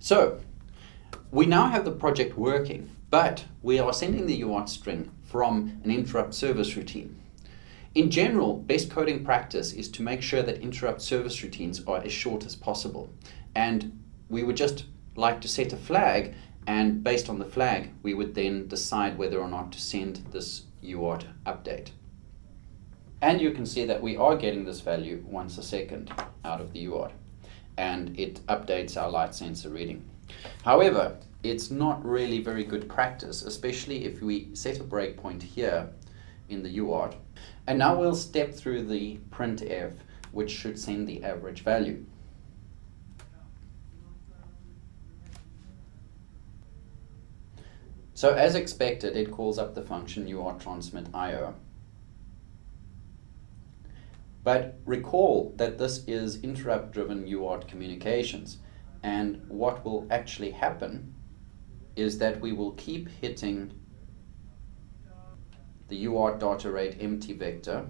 So we now have the project working, but we are sending the UART string from an interrupt service routine. In general, best coding practice is to make sure that interrupt service routines are as short as possible. And we would just like to set a flag, and based on the flag, we would then decide whether or not to send this UART update. And you can see that we are getting this value once a second out of the UART, and it updates our light sensor reading. However, it's not really very good practice, especially if we set a breakpoint here in the UART. And now we'll step through the printf, which should send the average value. So as expected, it calls up the function UART transmit IO. But recall that this is interrupt-driven UART communications, and what will actually happen is that we will keep hitting the UART data rate empty vector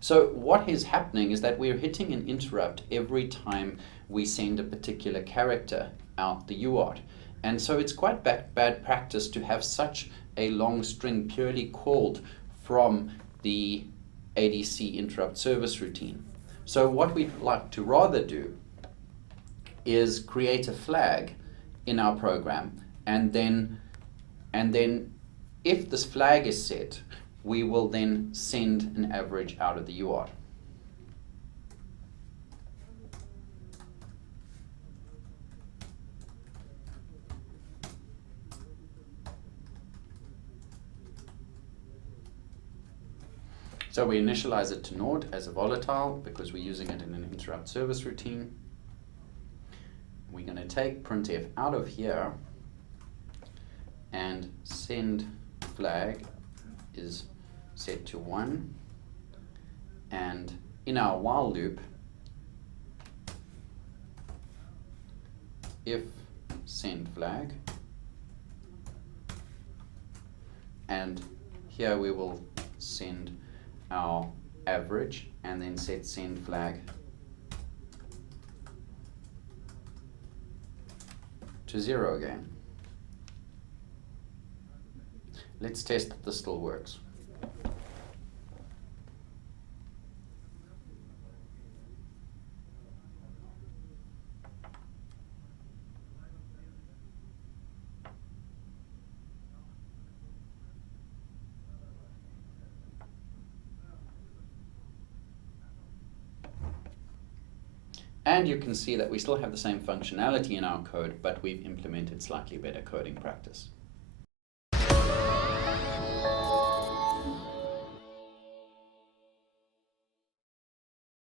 So what is happening is that we're hitting an interrupt every time we send a particular character out the UART. And so it's quite bad practice to have such a long string purely called from the ADC interrupt service routine. So what we'd like to rather do is create a flag in our program, and then if this flag is set, we will then send an average out of the UART. So we initialize it to naught as a volatile because we're using it in an interrupt service routine. We're going to take printf out of here, and send flag is set to 1, and in our while loop, if send flag, and here we will send our average and then set send flag to 0 again. Let's test that this still works. And you can see that we still have the same functionality in our code, but we've implemented slightly better coding practice.